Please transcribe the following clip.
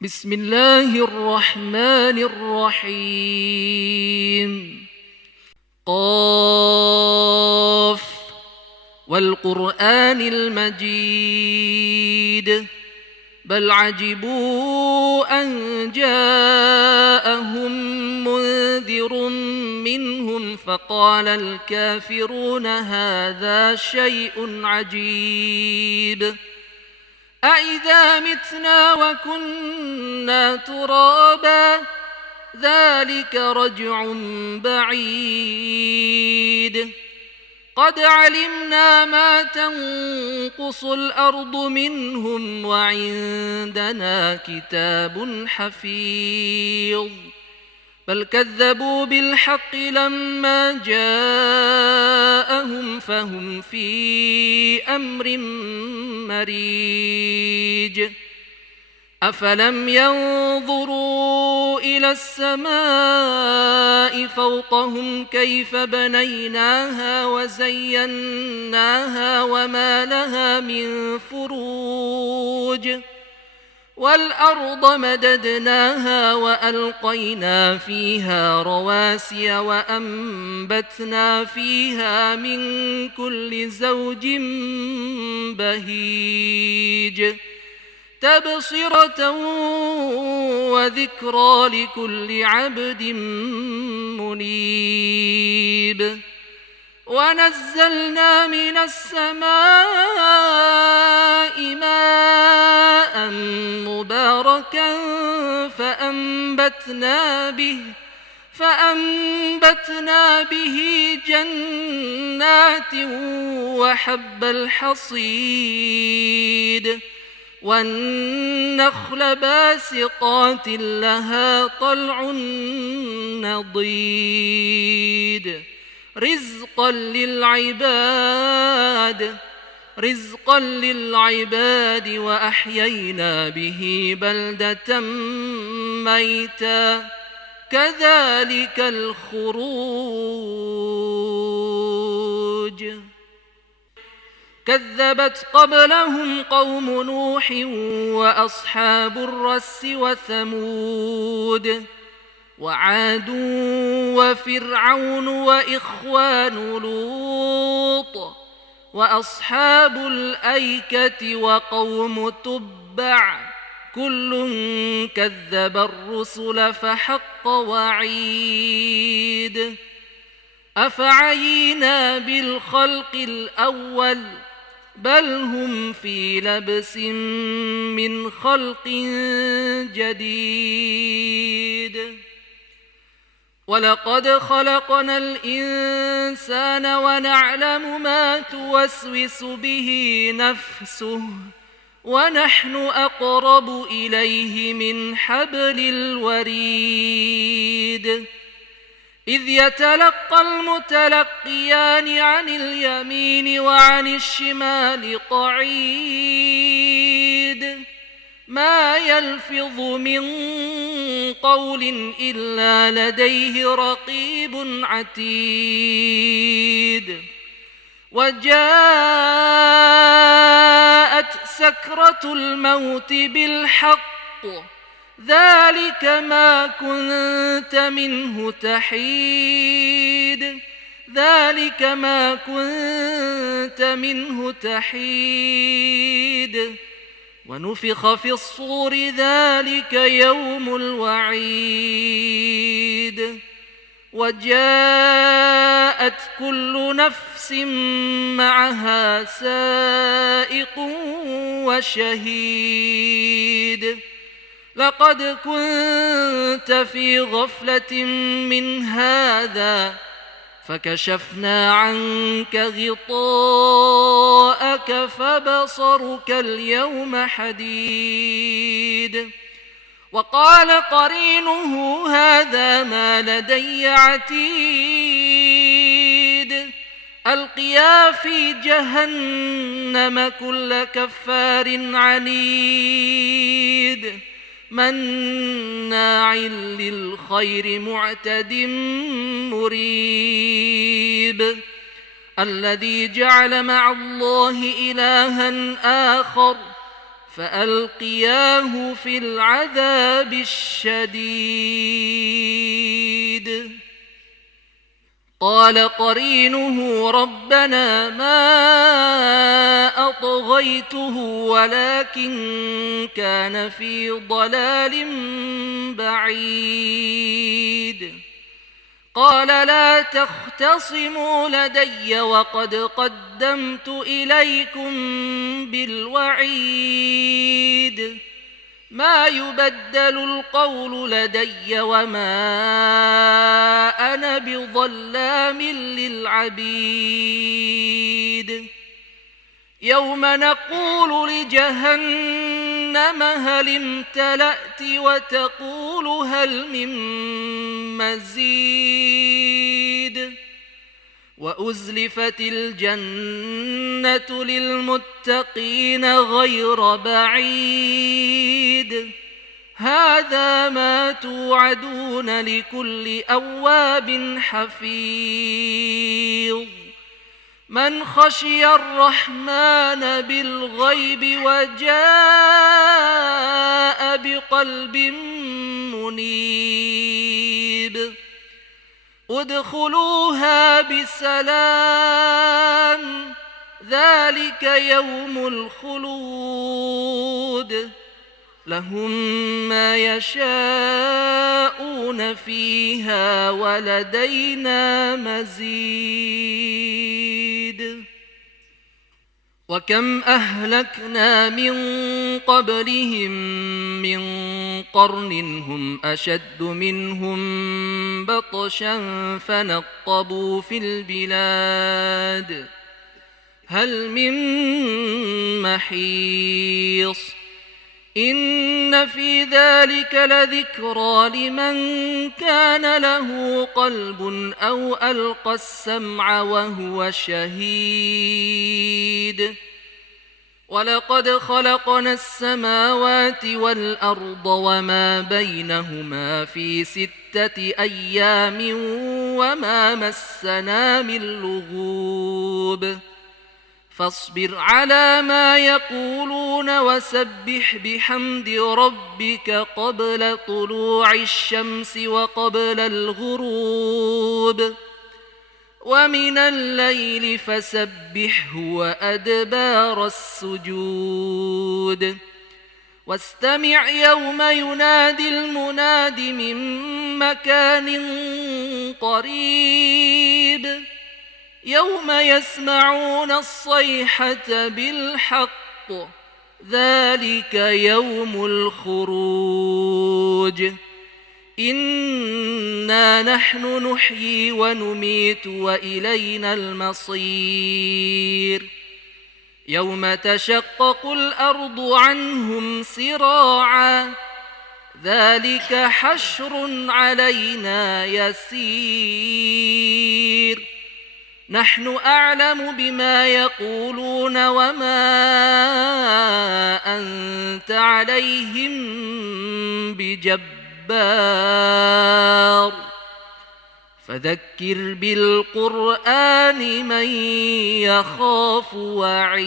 بسم الله الرحمن الرحيم. قاف والقرآن المجيد بل عجبوا أن جاءهم منذر منهم فقال الكافرون هذا شيء عجيب أإذا متنا وكنا ترابا ذلك رجع بعيد قد علمنا ما تنقص الأرض منهم وعندنا كتاب حفيظ بل كذبوا بالحق لما جاءهم فهم في أمر مريج أفلم ينظروا إلى السماء فوقهم كيف بنيناها وزيناها وما لها من فروج والأرض مددناها وألقينا فيها رواسي وأنبتنا فيها من كل زوج بهيج تبصرة وذكرى لكل عبد منيب ونزلنا من السماء ماء مباركا فأنبتنا به جنات وحب الحصيد والنخل باسقات لها طلع نضيد رزقا للعباد وأحيينا به بلدة ميتا كذلك الخروج كذبت قبلهم قوم نوح وأصحاب الرس وثمود وعاد وفرعون وإخوان لوط وأصحاب الأيكة وقوم تبع كل كذب الرسل فحق وعيد أفعينا بالخلق الأول بل هم في لبس من خلق جديد ولقد خلقنا الإنسان ونعلم ما توسوس به نفسه ونحن أقرب إليه من حبل الوريد إذ يتلقى المتلقيان عن اليمين وعن الشمال قعيد ما يلفظ من قول إلا لديه رقيب عتيد وجاءت سكرة الموت بالحق ذلك ما كنت منه تحيد ونفخ في الصور ذلك يوم الوعيد وجاءت كل نفس معها سائق وشهيد لقد كنت في غفلة من هذا فكشفنا عنك غطاءك فبصرك اليوم حديد وقال قرينه هذا ما لدي عتيد ألقيا في جهنم كل كفار عنيد مناع للخير معتد مريب الذي جعل مع الله إلها آخر فألقياه في العذاب الشديد. قال قرينه ربنا ما أطغيته ولكن كان في ضلال بعيد. قال لا تختصموا لدي وقد قدمت إليكم بالوعيد. ما يبدل القول لدي وما أنا بظلام للعبيد. يوم نقول لجهنم هل امتلأت وتقول هل من مزيد. وأزلفت الجنة للمتقين غير بعيد. هذا ما توعدون لكل أواب حفيظ. من خشي الرحمن بالغيب وجاء بقلب منيب. ادخلوها بسلام ذلك يوم الخلود. لهم ما يشاءون فيها ولدينا مزيد. وكم أهلكنا من قبلهم من قرن هم أشد منهم بطشا فنقبوا في البلاد هل من محيص. إن في ذلك لذكرى لمن كان له قلب أو ألقى السمع وهو شهيد. ولقد خلقنا السماوات والأرض وما بينهما في 6 أيام وما مسنا من لغوب. فاصبر على ما يقولون وسبح بحمد ربك قبل طلوع الشمس وقبل الغروب ومن الليل فسبحه وأدبار السجود. واستمع يوم ينادي المناد من مكان قريب يوم يسمعون الصيحة بالحق ذلك يوم الخروج. إنا نحن نحيي ونميت وإلينا المصير. يوم تشقق الأرض عنهم سراعا ذلك حشر علينا يسير. نحن أعلم بما يقولون وما أنت عليهم بجبار. فذكر بالقرآن من يخاف وعيد.